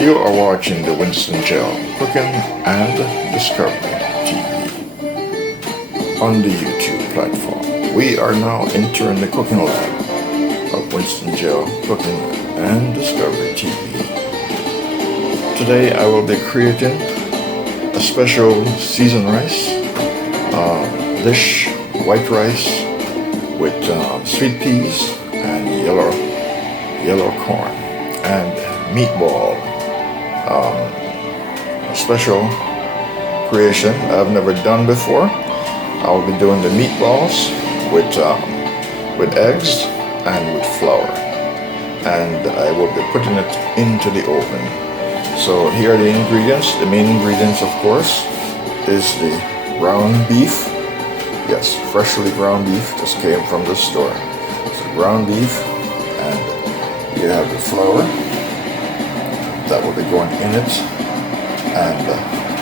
You are watching the Winston Gel Cooking and Discovery TV on the YouTube platform. We are now entering the cooking lab of Winston Gel Cooking and Discovery TV. Today I will be creating a special seasoned rice dish, white rice with sweet peas and yellow corn and meatball. A special creation I've never done before. I'll be doing the meatballs with eggs and with flour, and I will be putting it into the oven. So here are the ingredients. The main ingredients, of course, is the ground beef. Yes, freshly ground beef, just came from the store. So ground beef, and you have the flour that will be going in it, and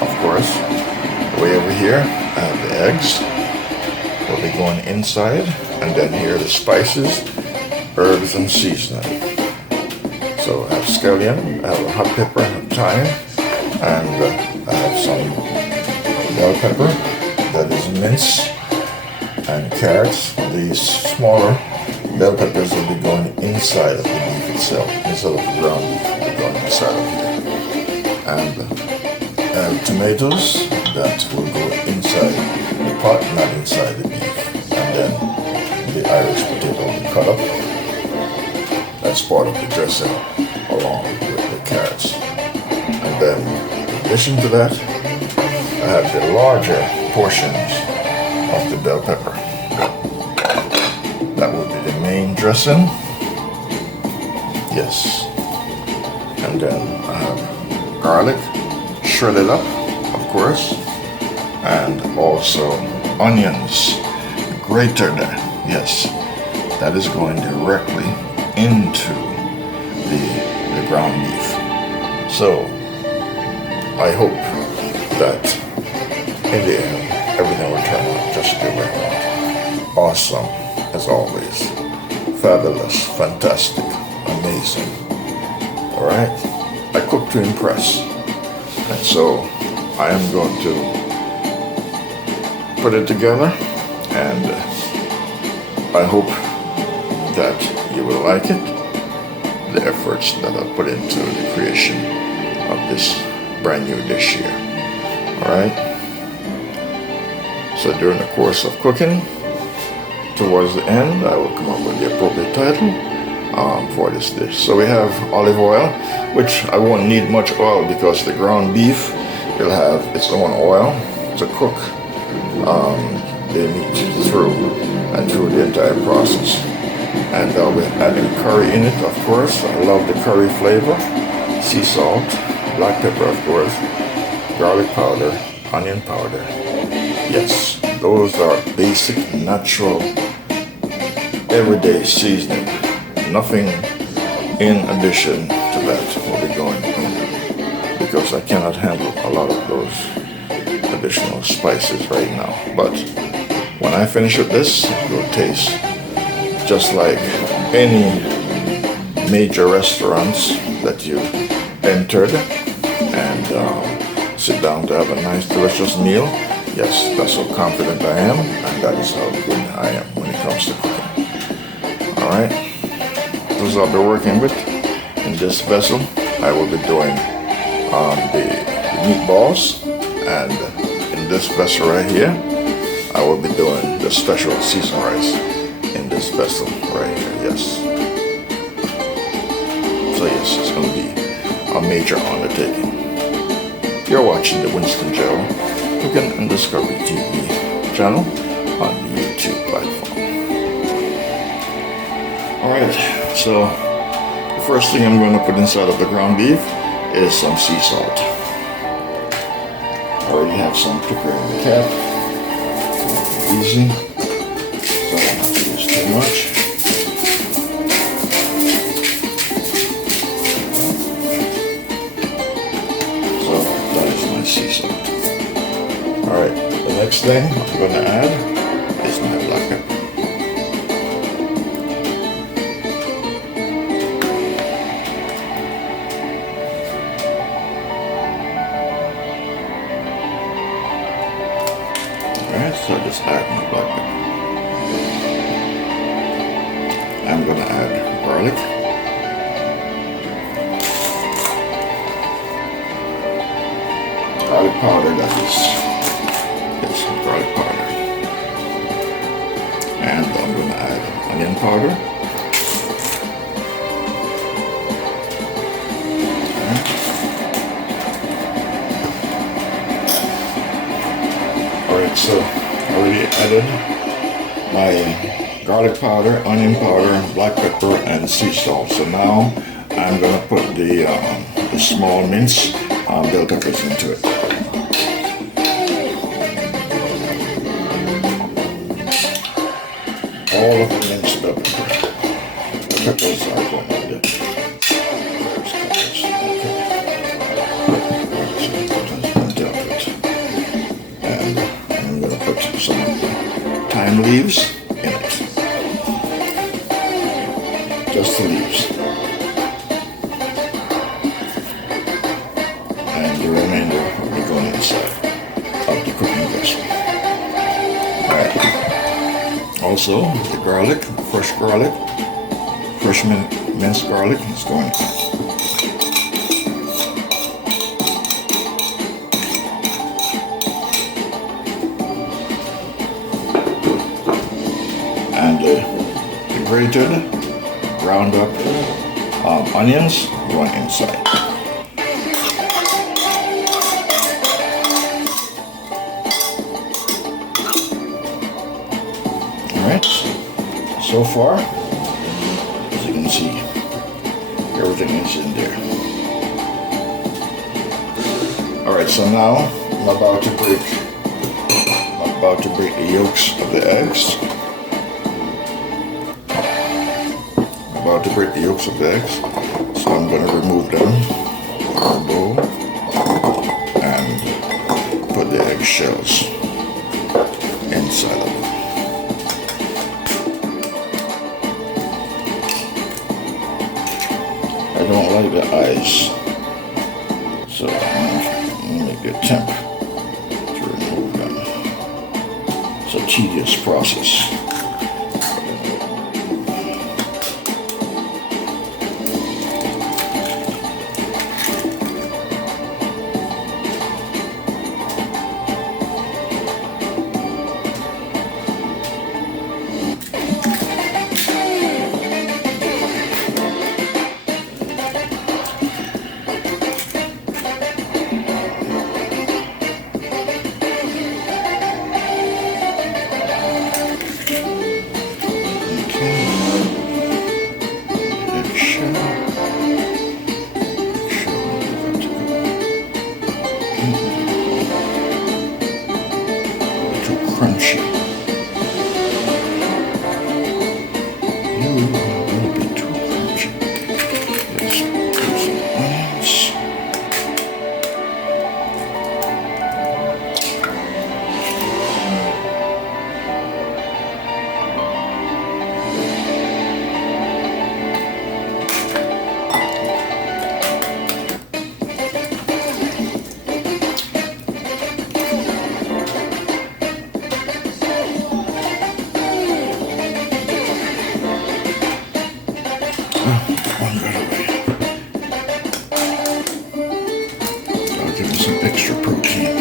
of course, way over here I have the eggs will be going inside, and then here are the spices, herbs, and seasoning. So I have scallion, I have a hot pepper, I have thyme, and I have some bell pepper that is minced, and carrots. These smaller bell peppers will be going inside of the beef itself, instead of the ground beef will be going inside of here. And tomatoes that will go inside the pot, not inside the beef. And then the Irish potato will be cut up. That's part of the dressing along with the carrots. And then in addition to that, I have the larger portions of the bell pepper. That will be the main dressing. Yes. And then I have garlic, shredded up, of course, and also onions, grated. Yes, that is going directly into the ground beef. So I hope that in the end everything will turn out just the way I want. Awesome, as always. Fabulous, fantastic, amazing. All right, I cook to impress, and so I am going to put it together, and I hope that you will like it, the efforts that I put into the creation of this brand new dish here. All right, so during the course of cooking, towards the end, I will come up with the appropriate title for this dish. So we have olive oil, which I won't need much oil because the ground beef will have its own oil to cook the meat through and through the entire process. And I'll be adding curry in it, of course. I love the curry flavor. Sea salt, black pepper, of course, garlic powder, onion powder. Yes, those are basic, natural, everyday seasoning. Nothing in addition to that will be going in, because I cannot handle a lot of those additional spices right now. But when I finish with this, it will taste just like any major restaurants that you entered and sit down to have a nice delicious meal. Yes, that's how confident I am, and that is how good I am when it comes to cooking. All right, those I'll be working with in this vessel. I will be doing the meatballs, and in this vessel right here, I will be doing the special seasoned rice in this vessel right here. Yes. So yes, it's going to be a major undertaking. You're watching the Winston Gel Cooking and Discovery TV channel on the YouTube platform. Alright, so the first thing I'm going to put inside of the ground beef is some sea salt. I already have some pepper in the cap. Easy, so I don't have to use too much. So that is my sea salt. Alright, the next thing I'm going to add is my black pepper. So I just add my black pepper. I'm gonna add garlic. Garlic powder, that is. Yes, garlic powder. And I'm gonna add onion powder. Alright, so I already added my garlic powder, onion powder, black pepper, and sea salt. So now I'm gonna put the small minced bell peppers into it. All of the minced bell peppers. The peppers are going to the peppers. Okay. And I'm going to put some thyme leaves in it. Just the leaves. And the remainder will be going inside of the cooking vessel. Alright. Also, the garlic, fresh minced garlic is going in. And the grated, ground up onions going inside. Alright, so far, as you can see, everything is in there. Alright, so now I'm about to break the yolks of the eggs. So I'm going to remove them from the bowl and put the egg shells inside of it. I don't like the eyes, so I'm going to make the attempt to remove them. It's a tedious process. Crunchy. A little bit too crunchy. Let's put some onions. I'll give it some extra protein.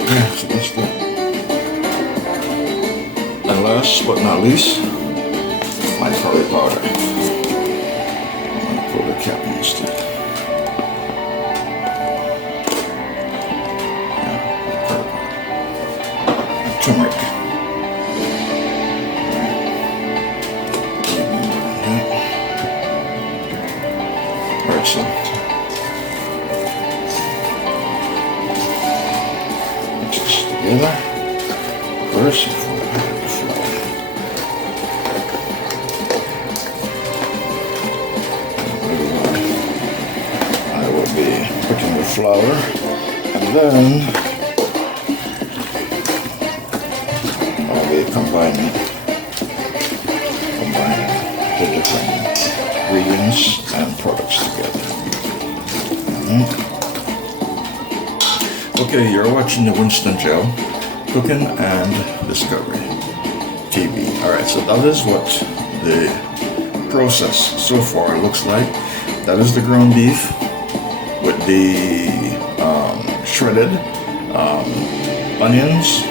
Yeah, so that's that. And last but not least, my curry powder. I'm going to pull the cap instead. Turmeric. Alright, so mix this together first before I add the flour. I will be putting the flour and then combining the different ingredients and products together. Okay, you're watching the Winston Gel Cooking and Discovery TV. Alright, so that is what the process so far looks like. That is the ground beef with the shredded onions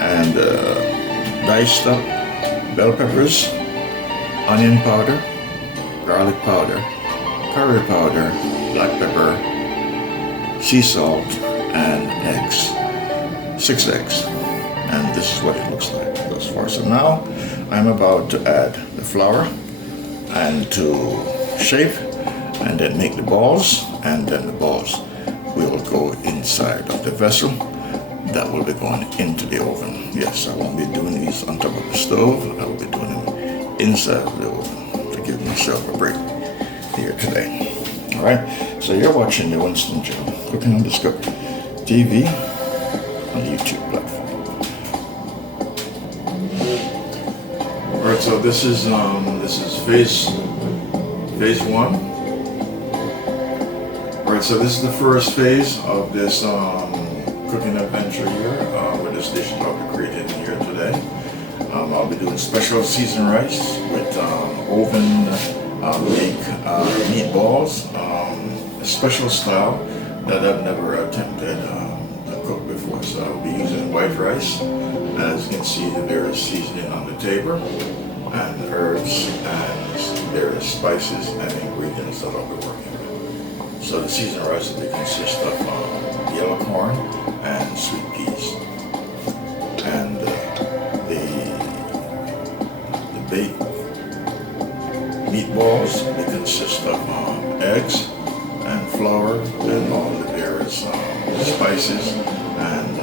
and diced up bell peppers, onion powder, garlic powder, curry powder, black pepper, sea salt, and eggs. 6 eggs. And this is what it looks like thus far. So now I'm about to add the flour and to shape and then make the balls, and then the balls will go inside of the vessel that will be going into the oven. Yes, I won't be doing these on top of the stove. I will be doing them inside of the oven to give myself a break here today. Alright, so you're watching the Winston Gel Cooking and Discovery TV on the YouTube platform. Alright, so this is phase 1. Alright, so this is the first phase of this cooking adventure here with this dish that I'll be creating here today. I'll be doing special seasoned rice with oven make meatballs, a special style that I've never attempted to cook before. So I'll be using white rice. As you can see, there is seasoning on the table, and herbs and various spices and ingredients that I'll be working with. So the seasoned rice will consist of yellow corn and sweet peas, and the baked meatballs, they consist of eggs and flour and all the various spices and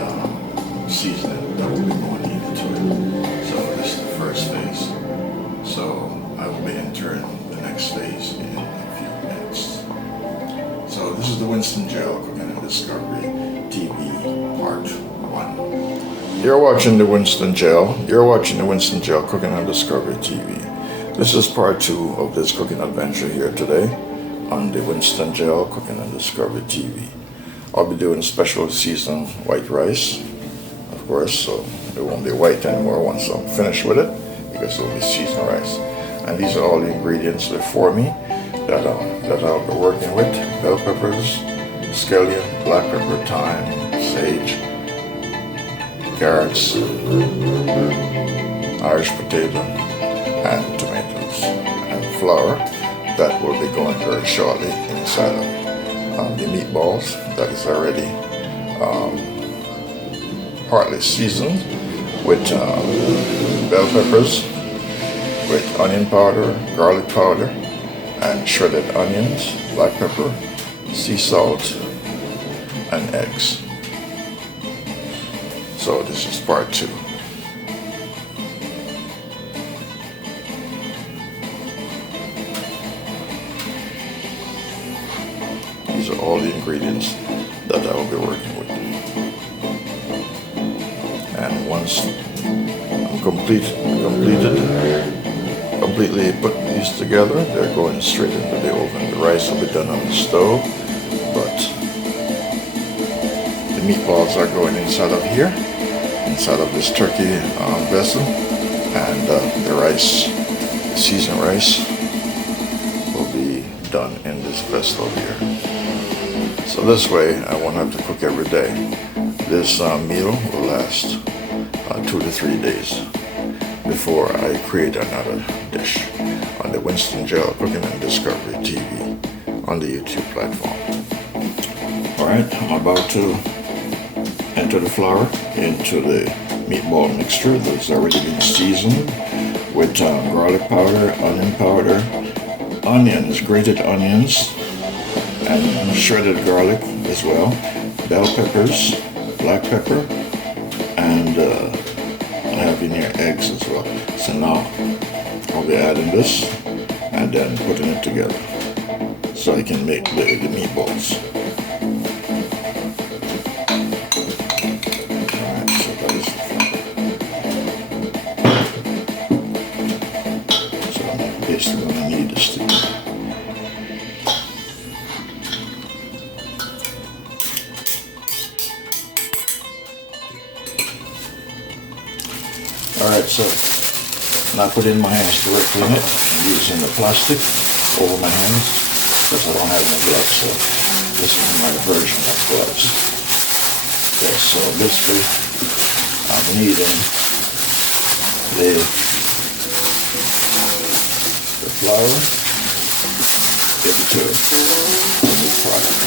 seasoning that will be going into it. So this is the first phase. So I will be entering the next phase in a few minutes. So this is the Winston Gel Cooking and Discovery TV Part 1. You're watching the Winston Gel. You're watching the Winston Gel Cooking and Discovery TV. This is part 2 of this cooking adventure here today on the Winston Gel Cooking and Discovery TV. I'll be doing special seasoned white rice, of course, so it won't be white anymore once I'm finished with it, because it'll be seasoned rice. And these are all the ingredients before me that I'll be working with: bell peppers, scallion, black pepper, thyme, sage, carrots, Irish potato, and tomatoes, and flour that will be going very shortly inside of the meatballs that is already partly seasoned with bell peppers, with onion powder, garlic powder, and shredded onions, black pepper, sea salt, and eggs. So this is part 2. These are all the ingredients that I will be working with. And once I'm completely put these together, they're going straight into the oven. The rice will be done on the stove, but the meatballs are going inside of here, inside of this turkey vessel, and the rice, the seasoned rice, will be done in this vessel here. So this way I won't have to cook every day. This meal will last 2 to 3 days before I create another dish on the Winston Gel Cooking and Discovery TV on the YouTube platform. Alright, I'm about to enter the flour into the meatball mixture that's already been seasoned with garlic powder, onions, grated onions, and shredded garlic as well, bell peppers, black pepper, and I have in here eggs as well. So now I'll be adding this and then putting it together so I can make the meatballs. Alright, so that is the flour. So this Alright, so now I put in my hands directly in it. I'm using the plastic over my hands because I don't have any gloves, so this is my version of gloves. Okay, so basically I'm kneading the flour into the meat product.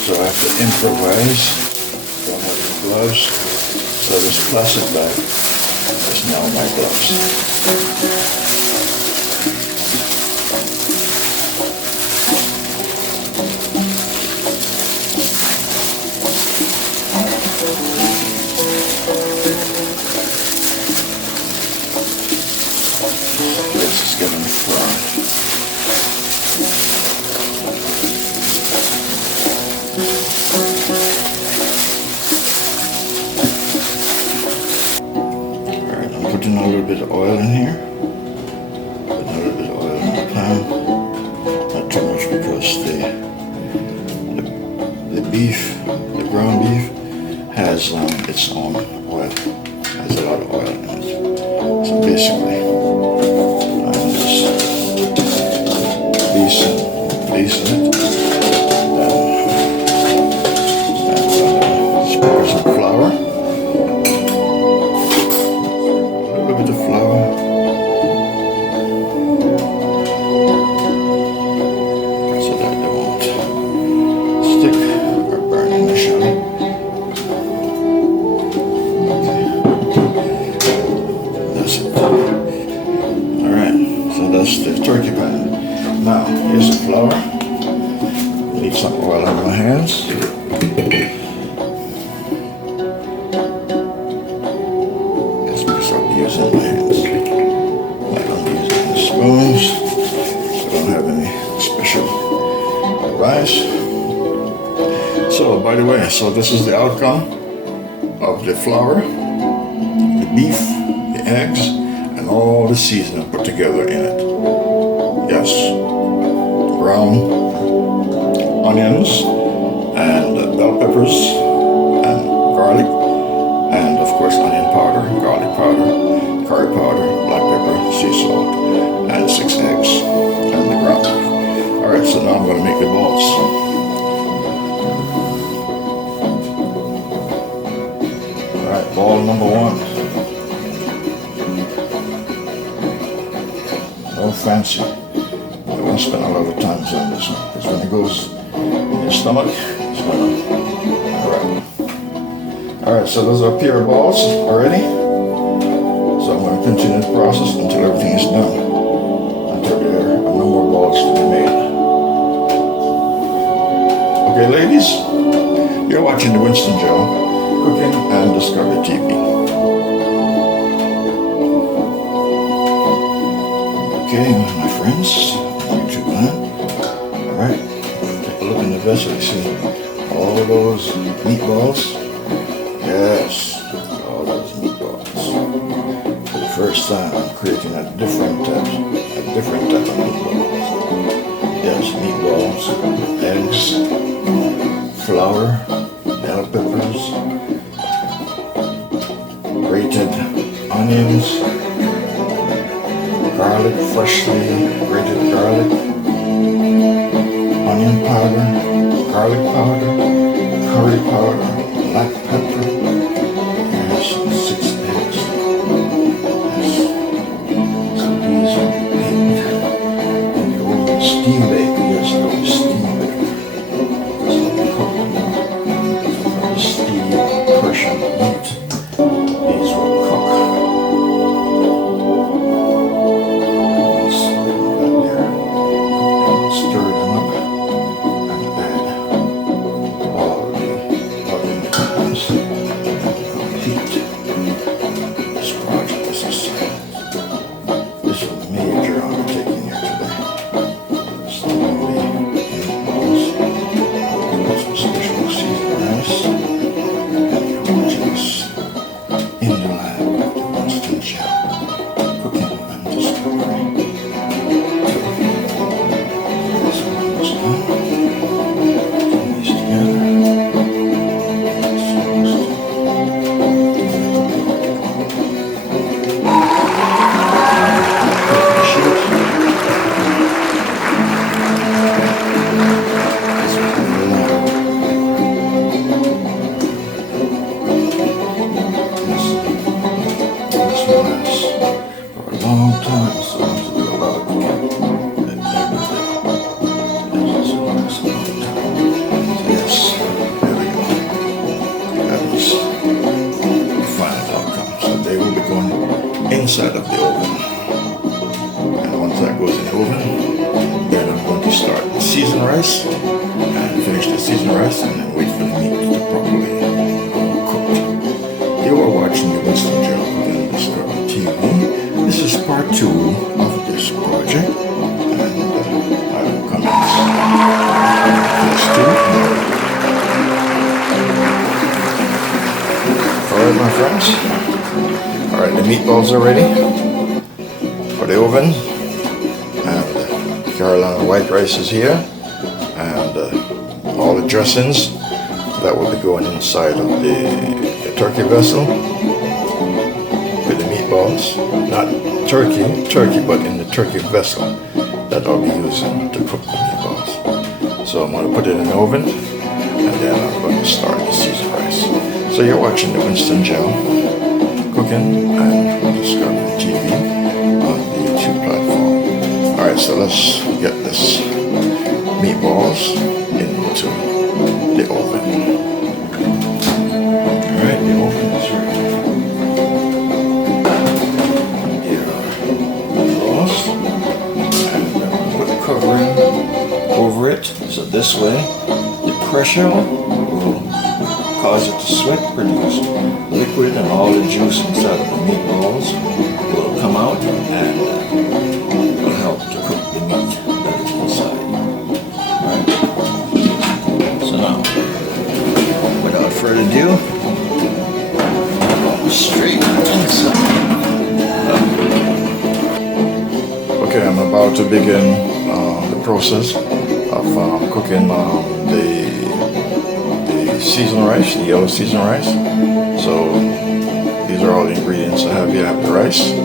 So I have to improvise, don't have any gloves, so this plastic bag is now my gloves. This is getting fried. Putting a little bit of oil in here. Putting a little bit of oil in the pan. Not too much because the beef, the ground beef, has its own oil. Has a lot of oil in it. So basically, I'm just basting it. Then sprinkle some flour. That's the turkey pan. Now, here's the flour. Need some oil on my hands. That's because I'll be using my hands. I don't be using any spoons. I don't have any special rice. So, by the way, so this is the outcome of the flour, the beef, the eggs, and all the seasoning put together in it. Yes, ground onions and bell peppers and garlic, and of course onion powder, garlic powder, curry powder, black pepper, sea salt, and 6 eggs and the ground beef. Alright, so now I'm going to make the balls. Alright, ball number 1. No fancy. I won't spend a lot of time on this one because when it goes in your stomach, it's gonna unravel. Alright, so those are pure balls already. So I'm going to continue the process until everything is done. Until there are no more balls to be made. Okay, ladies, you're watching the Winston Joe, Cooking and Discovery TV. Okay, my friends, YouTube man. Alright, take a look in the vessel, you see all those meatballs. Yes, all those meatballs. For the first time, I'm creating a different type of meatballs. Yes, meatballs, eggs, flour, bell peppers, grated onions, garlic, freshly grated garlic, onion powder, garlic powder, curry powder, black pepper, and 6 eggs. Yes. So these are baked in the oven, steam baked. Yes, the oven steam baked. That's what we cook them. So from the steam portion of meat, these will cook. Stir them up and add to start the seasoned rice and finish the seasoned rice and then wait for the meat to properly cook. You are watching the Winston Joe Cooking Discovery TV. This is part 2 of this project, and I will commence this too. Alright, my friends. Alright, the meatballs are ready for the oven, and Carolina white rice is here, and all the dressings that will be going inside of the turkey vessel with the meatballs. Not turkey, but in the turkey vessel that I'll be using to cook the meatballs. So I'm going to put it in the oven, and then I'm going to start the seasoned rice. So you're watching the Winston Joe Cooking and Discovery TV on the YouTube platform. Alright, so let's get this meatballs into the oven. Alright, the oven is ready. Here are the meatballs, and put the covering over it, so this way the pressure will cause it to sweat, produce liquid, and all the juice inside of the meatballs will come out and will help to cook the meat that is inside. Right. So now, without further ado, go straight inside. Okay, I'm about to begin the process of cooking the seasoned rice, the yellow seasoned rice. So these are all the ingredients I have here. I have the rice, and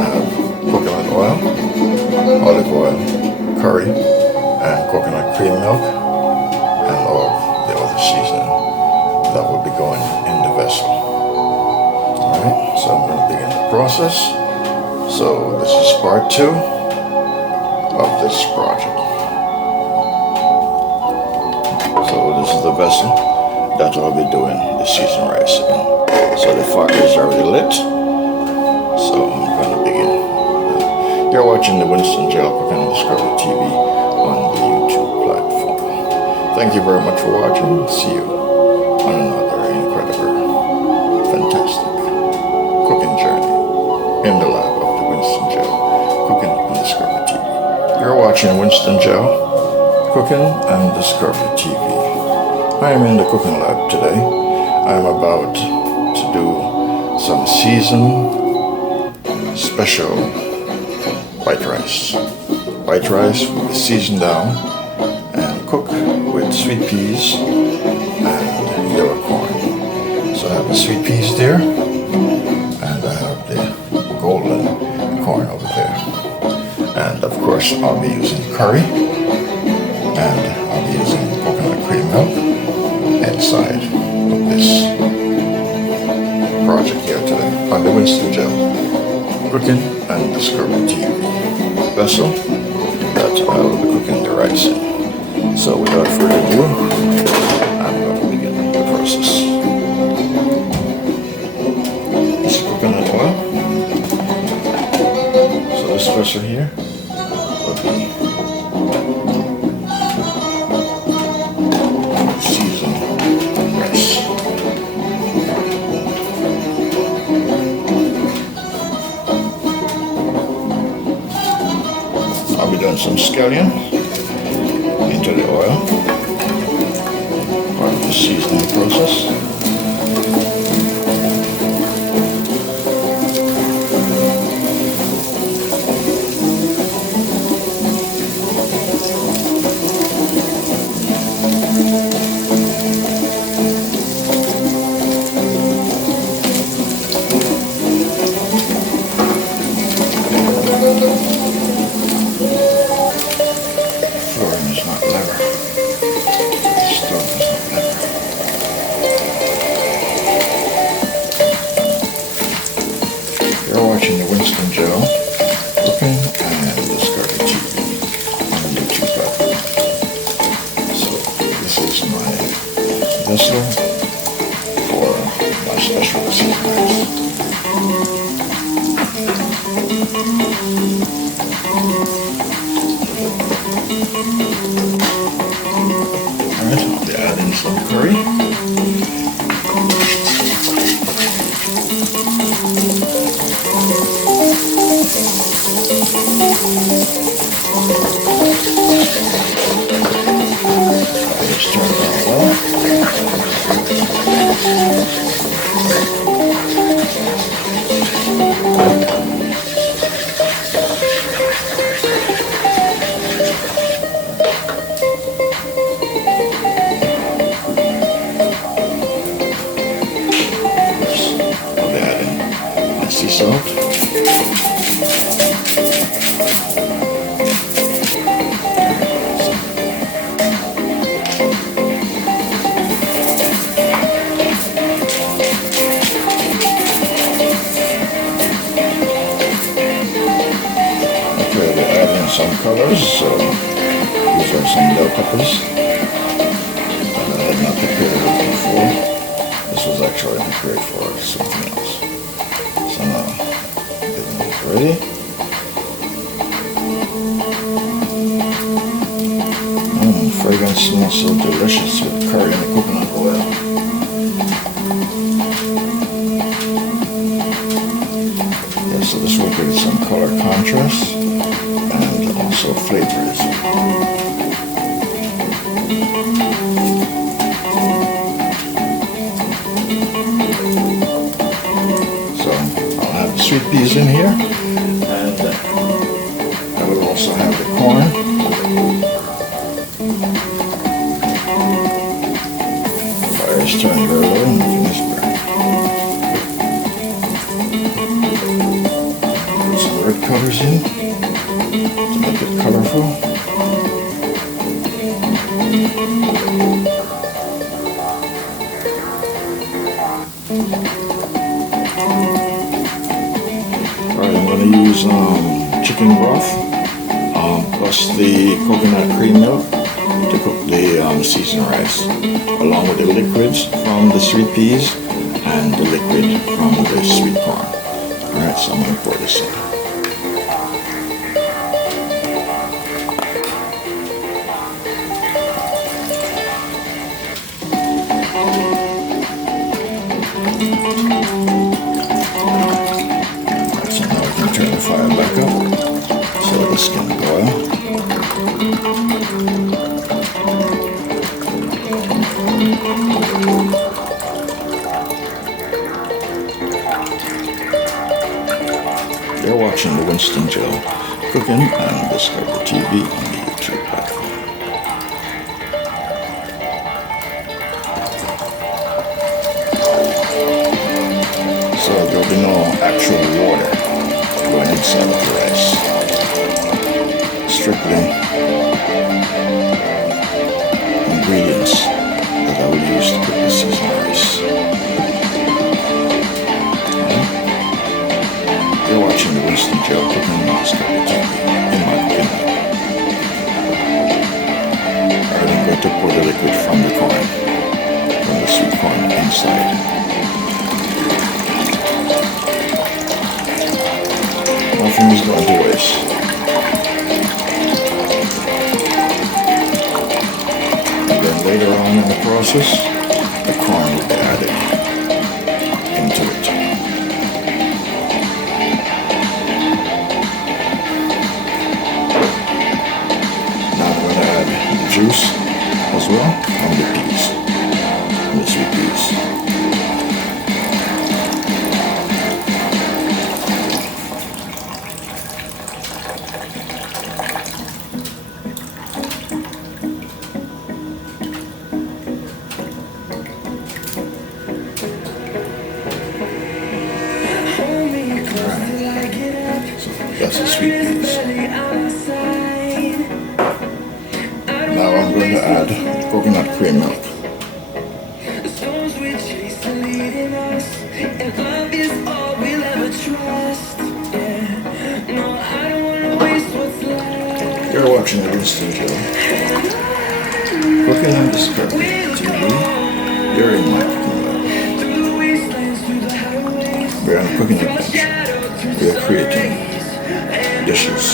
I have coconut oil, olive oil, curry, and coconut cream milk, and all the other seasoning that will be going in the vessel. Alright, so I'm going to begin the process. So this is part 2 of this project. So this is the vessel that I'll be doing the seasoned rice in. So the fire is already lit. So I'm going to begin. You're watching the Winston Joe Cooking and Discovery TV on the YouTube platform. Thank you very much for watching. See you on another incredible, fantastic cooking journey in the lab of the Winston Joe Cooking and Discovery TV. You're watching Winston Joe Cooking and Discovery TV. I am in the cooking lab today. I am about to do some seasoned special white rice. White rice will be seasoned down and cooked with sweet peas and yellow corn. So I have the sweet peas there, and I have the golden corn over there. And of course I'll be using curry, and I'll be using coconut cream milk inside of this project here today on the Winston Joe Cooking and Discovery TV vessel that I will be cooking the rice in. So without further ado, I'm going to begin the process. This is coconut oil. So this vessel here will be some scallion into the oil, part of the seasoning process. Stove is not lever. Alright, I'll be adding some curry. Just turn it on well. I'll be adding sea salt. Some colors, so these are some bell peppers that I had not prepared before. This was actually prepared for something else. So now, getting this ready. Fragrance smells so delicious with curry and coconut oil. Yeah, so this will give some color contrast. And also flavors. So I'll have the sweet peas in here, and I will also have the corn. Fire is turned very low and nothing is burning. Put some red colors in to make it colorful. Alright, I'm going to use chicken broth plus the coconut cream milk to cook the seasoned rice, along with the liquids from the sweet peas and the liquid from the sweet corn. Alright, so I'm going to pour this in. So now I can turn the fire back up so this can boil. You're watching the Winston Joe Cooking and Discovery TV on the YouTube platform. So there'll be no actual water going inside of the rice. Strictly ingredients that I will use to cook the seasoned rice. You're watching the Winston Joe Cooking and Discovery TV in my cooking lab. Alright, I'm going to pour the liquid from the corn, from the sweet corn inside. Nothing is going to waste. And then later on in the process, the corn will be added into it. Now I'm going to add the juice as well from the peas, from the sweet peas. That's the sweet peas. Now I'm going to add coconut cream milk. You're watching the Winston Joe Cooking and Discovery TV. You're in my cooking lab. We're on a cooking adventure. We are creating dishes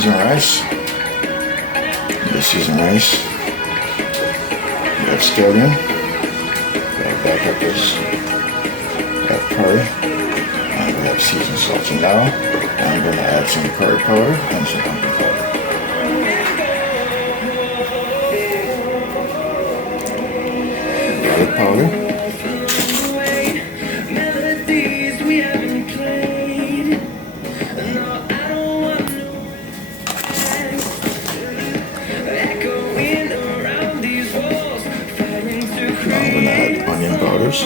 Seasoned rice. The seasoned rice. We have scallion. We have bell peppers. We have curry. And we have seasoned salt. And now I'm going to add some curry powder and some onion powder. Garlic powder. Onion powders.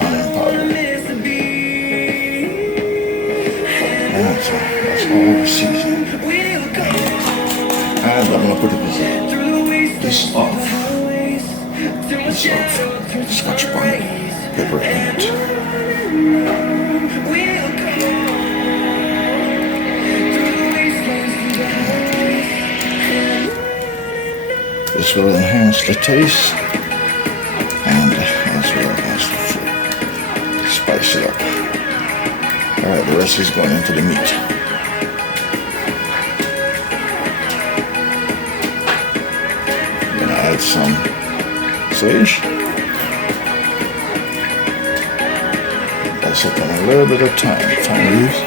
Onion powder. And so that's all the seasoning. And I'm going to put this off Scotch bonnet pepper in it. This will enhance the taste. As well as spice it up. Alright, the rest is going into the meat. I'm going to add some sage. That's it, and a little bit of thyme leaves.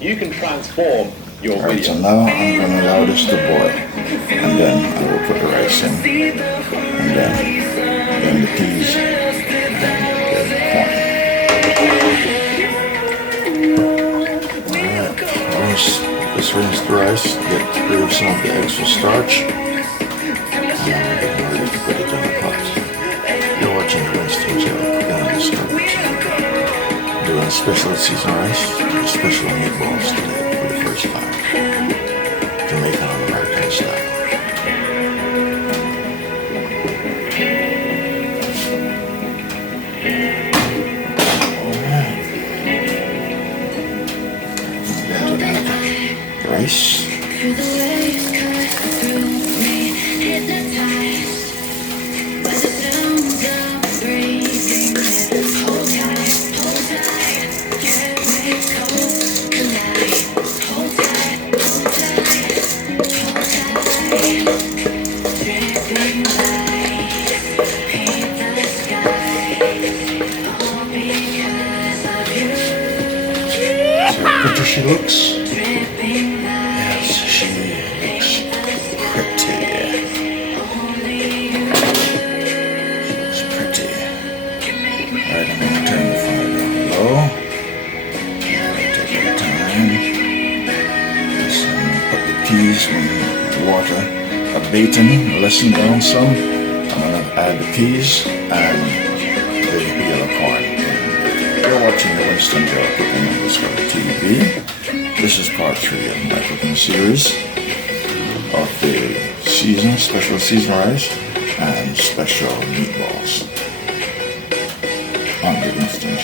You can transform your Alright, so now I'm going to allow this to boil. And then I will put the rice in. And then the peas and the corn. Alright, let's rinse the rice, get rid of some of the extra starch. And then we're getting ready to put it in the pot. You're watching Winston Dicovery. Doing special seasoned rice, special meatballs today for the first time. Jamaican and American style. Alright. I'm going to add rice. Pretty she looks. Yes, she looks pretty. She's pretty. Alright, I'm going to turn the fire down low. Take your time. Just put the peas when the water abating, lessen down some. I'm going to add the peas and the yellow corn. You're watching the Winston Cooking on Dicovery TV. This is part 3 of my cooking series of the special seasoned rice and special meatballs on the Winston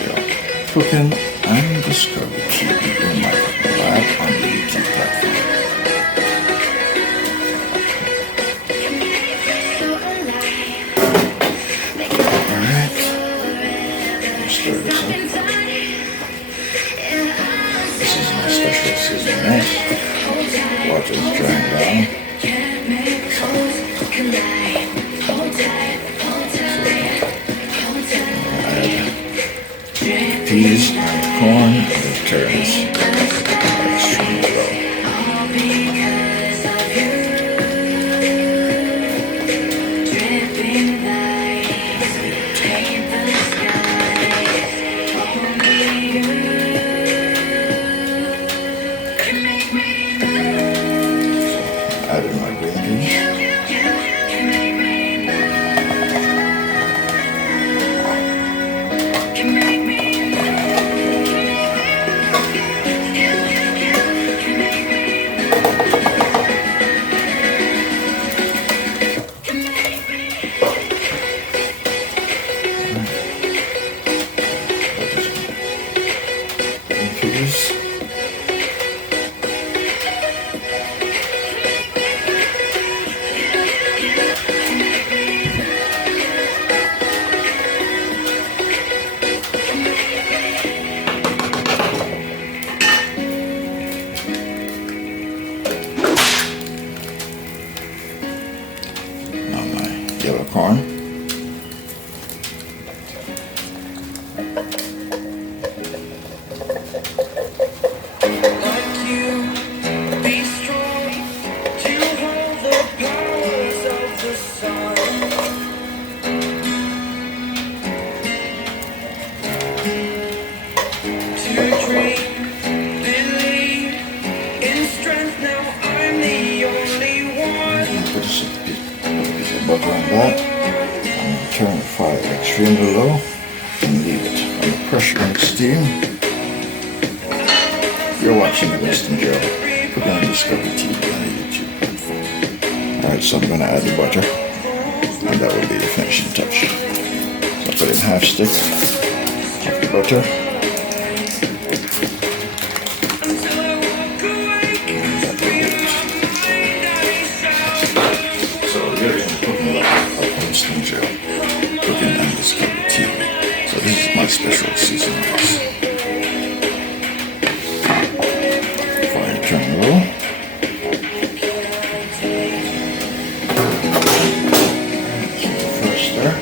Cooking and Dicovery TV in my cooking lab on the YouTube platform. Alright, stir this up. Special seasoned rice. Water is drying down. Add peas and corn and carrots. Extremely well. Added my green beans. yellow corn. Butter on that, and turn the fire extremely low and leave it under pressure and steam. You're watching the Winston Joe. Put on Discovery TV on YouTube platform. Alright, so I'm going to add the butter, and that will be the finishing touch. So I put in half stick of the butter. Cooking and Discovery TV. So this is my special seasoning. Fire turn low. First stir.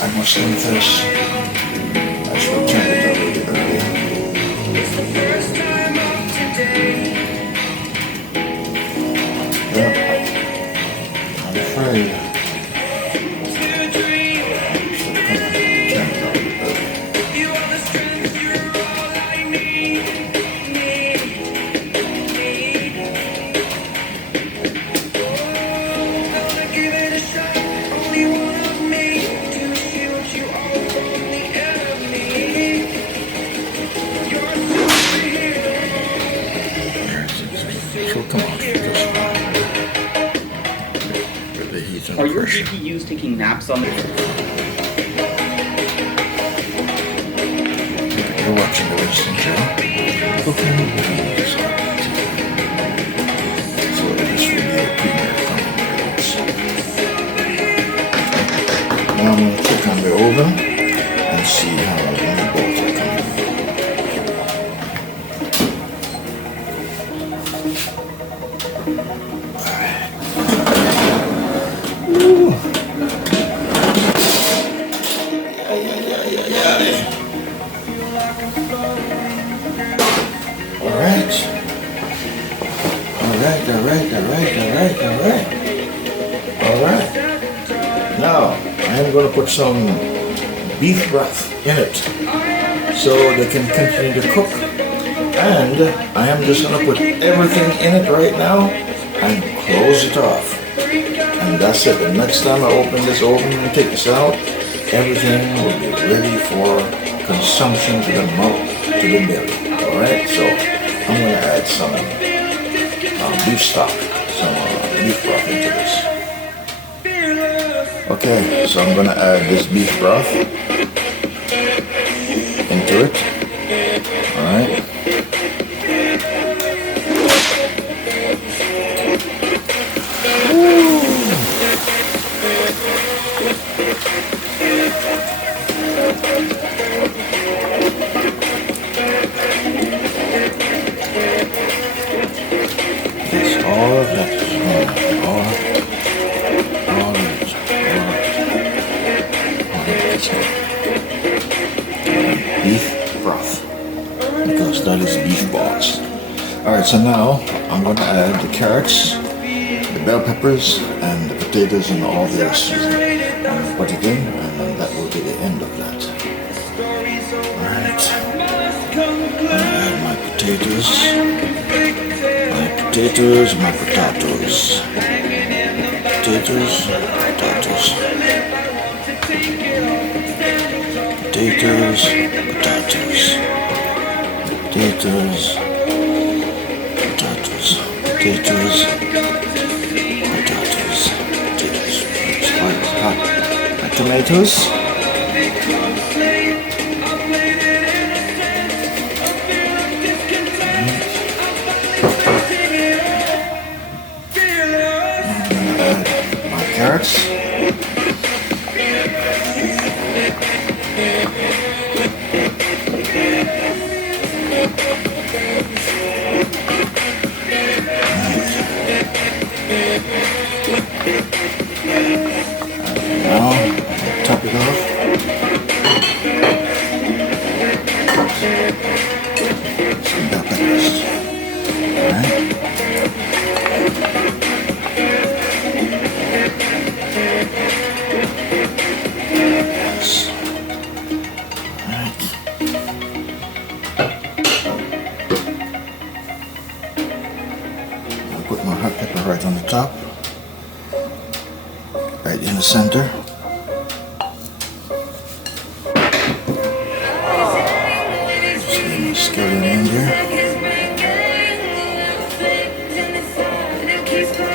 I must confess, I should have turned it a little bit earlier. It's the first time of today. Yeah, I'm afraid. Are your GPUs taking naps on the... You're watching the Winston Joe. Cooking with Discovery TV. So this will be a premiere coming. Now I'm going to click on the oven and see how the meatballs are coming. Alright. Now, I am going to put some beef broth in it so they can continue to cook. And I am just going to put everything in it right now and close it off. And that's it. The next time I open this oven and take this out, everything will be ready for consumption to the mouth, to the belly. Alright, so I'm going to add some beef stock, some beef broth into this. Okay, so I'm going to add this beef broth into it. Alright. Yes, all of that. Beef broth, because that is beef balls. Alright, so now I'm going to add the carrots, the bell peppers, and the potatoes and all their seasoning. And put it in, and then that will be the end of that. Alright, I add my potatoes, my potatoes, potatoes, potatoes. potatoes, potatoes, potatoes, potatoes, potatoes. Hot tomatoes. My carrots. Now, top it off. Some bell peppers. Alright. Yes. Alright. I'll put my hot pepper right on the top. Right in the center. Just get my skillet in there.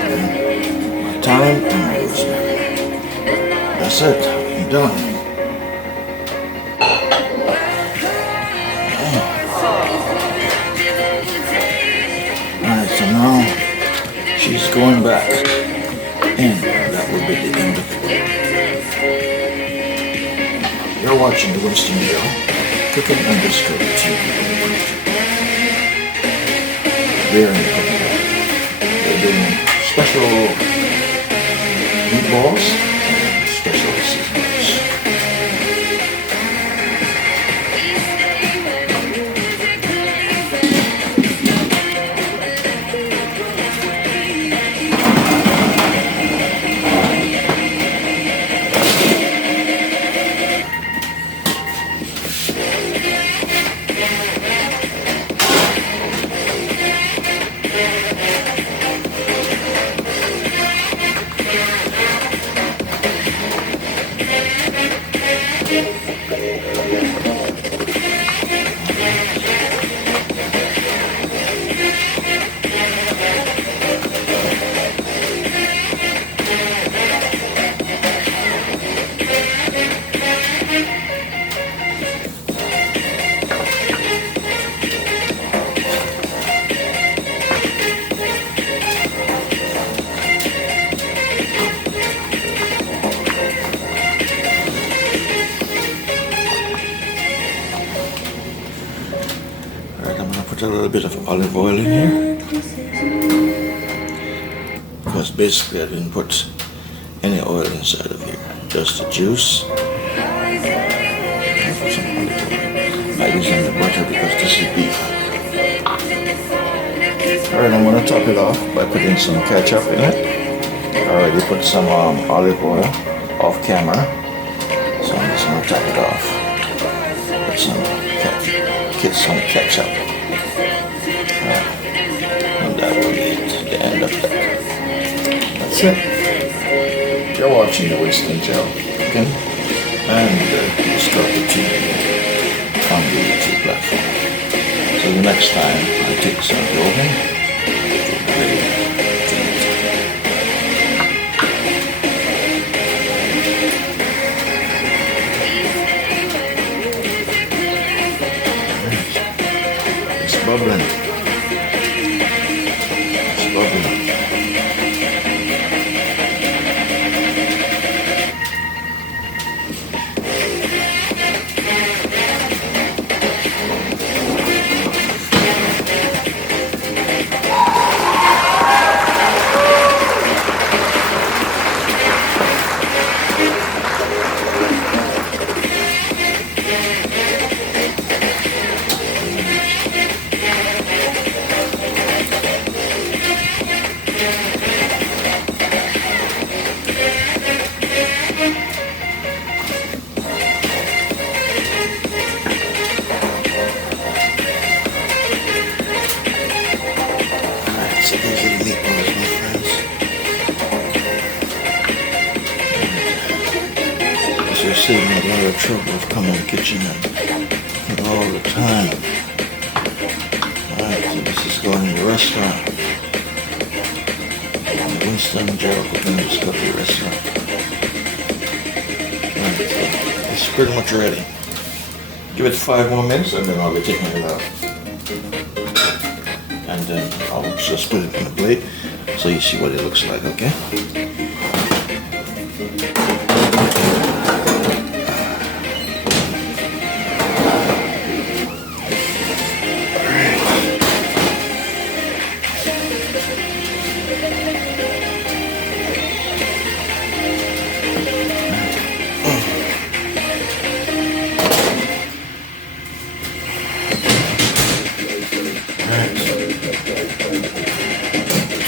And my thyme and my rosemary. That's it. I'm done. Alright, so now she's going back. And that will be the end of it. You're watching the Winston Show, cooking and discovery TV. We're in the cooking. They're doing special meatballs and special seasonings. Put a little bit of olive oil in here, because basically I didn't put any oil inside of here, just the juice. I'll put some olive oil. I'm using the butter because this is beef. Alright, I'm going to top it off by putting some ketchup in it. I already put some olive oil off camera, so I'm just going to top it off. Put some ketchup. And that will be the end of that. That's it. You're watching the Winston Show, okay? And Dicovery TV on the YouTube platform. So the next time I take some oven, it's bubbling. Saving a lot of trouble of coming to the kitchen and all the time. restaurant. Winston Gerald Cooking Discovery restaurant. And it's pretty much ready. Give it 5 more minutes and then I'll be taking it out. And then I'll just put it in a plate so you see what it looks like, okay?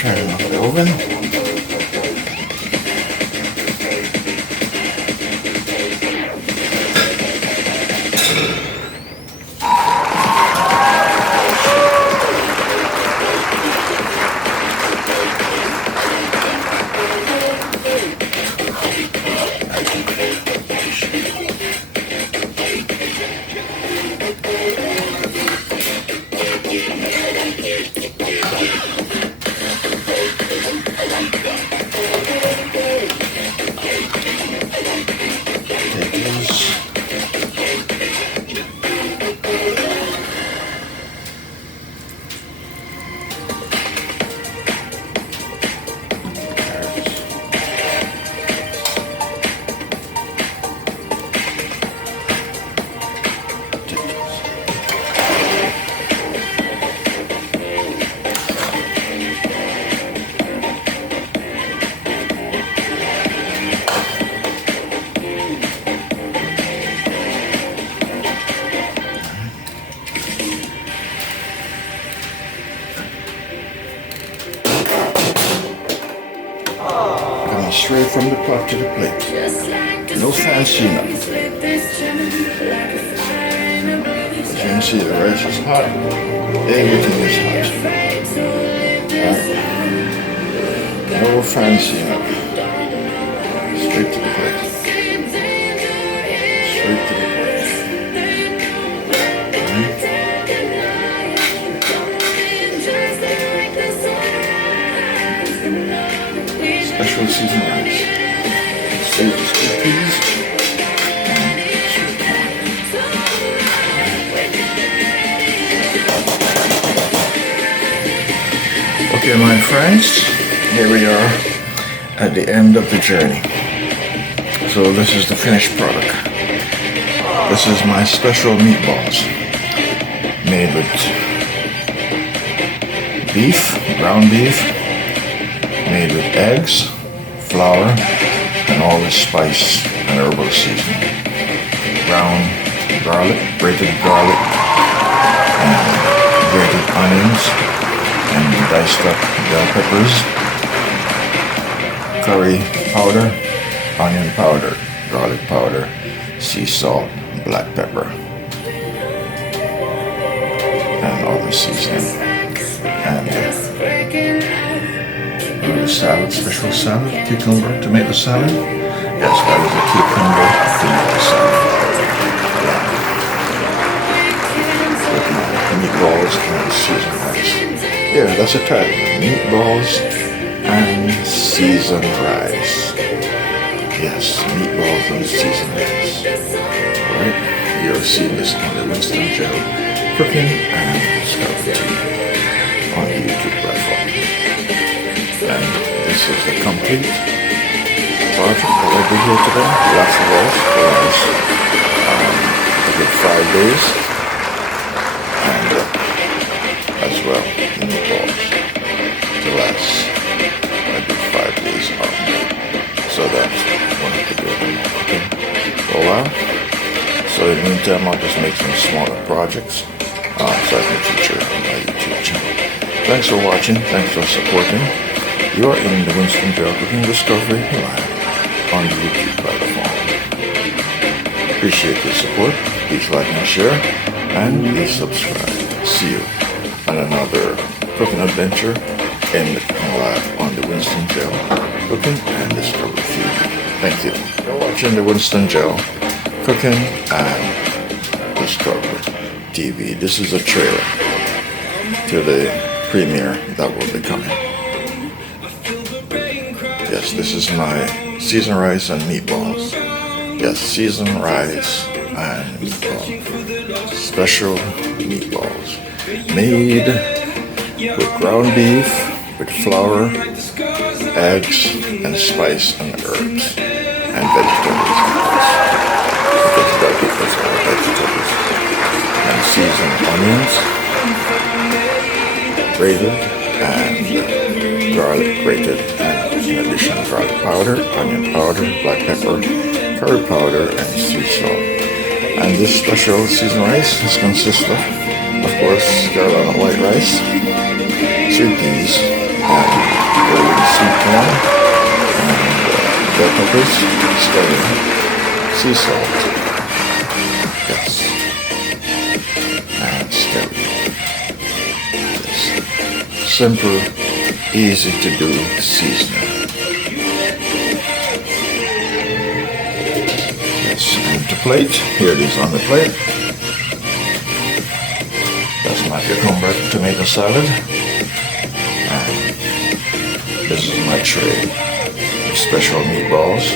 Turn off the oven. Straight from the pot to the plate. No fancy nothing. As you can see, the rice is hot. Everything is hot. No fancy nothing. Straight to the plate. Straight to the plate. Special season rice. Save the sweet peas and sweet corn. Okay, my friends, here we are at the end of the journey. So this is the finished product. This is my special meatballs made with beef, ground beef, made with eggs, flour, and all the spice and herbal seasoning. Ground garlic, grated garlic, and grated onions, and diced up bell peppers, curry powder, onion powder, garlic powder, sea salt, black pepper, and all the seasoning. And salad, special salad, cucumber, tomato salad. Yes, that is a cucumber, tomato salad. With my meatballs and seasoned rice. Yeah, that's a title. Meatballs and seasoned rice. Yes, meatballs and seasoned rice. Alright, you're seeing this on the Winston Gerald Cooking and Discovery on the YouTube platform. And this is the complete project that I did here today. Lots of rolls for us. I did 5 days. And as well, the meatballs to last. I did 5 days on. So that's what I could do in my cooking for a while. So in the meantime, I'll just make some smaller projects so I can feature on my YouTube channel. Thanks for watching. Thanks for supporting. You are in the Winston Gerald Cooking Discovery live on the YouTube platform. Appreciate your support. Please like and share, and please subscribe. See you on another cooking adventure live on the Winston Gerald Cooking and Discovery feed. Thank you. You're watching the Winston Gerald Cooking and Discovery TV. This is a trailer to the premiere that will be coming. Yes, this is my seasoned rice and meatballs. Yes, seasoned rice and special meatballs made with ground beef, with flour, eggs, and spice and herbs and vegetables. Because that because of vegetables and seasoned onions, grated and garlic grated, and in addition garlic powder, onion powder, black pepper, curry powder, and sea salt. And this special seasoned rice is consist of course, Carolina white rice, sweet peas, and sweet corn, and bell peppers, scallion, sea salt, yes, and scallion. Yes. Simple, easy to do seasoning. Yes, and to plate, here it is on the plate. That's my cucumber tomato salad. And this is my tray of special meatballs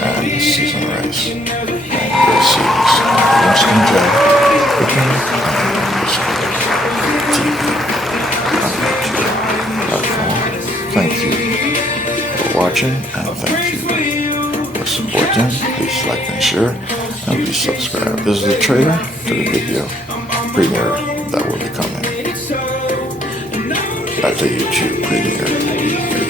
and seasoned rice. And you'll see this on the Winston jar cooking and Winston TV on YouTube platform. Thank you for watching and thank you for supporting. Please like and share and please subscribe. This is the trailer to the video premiere that will be coming at the YouTube premiere.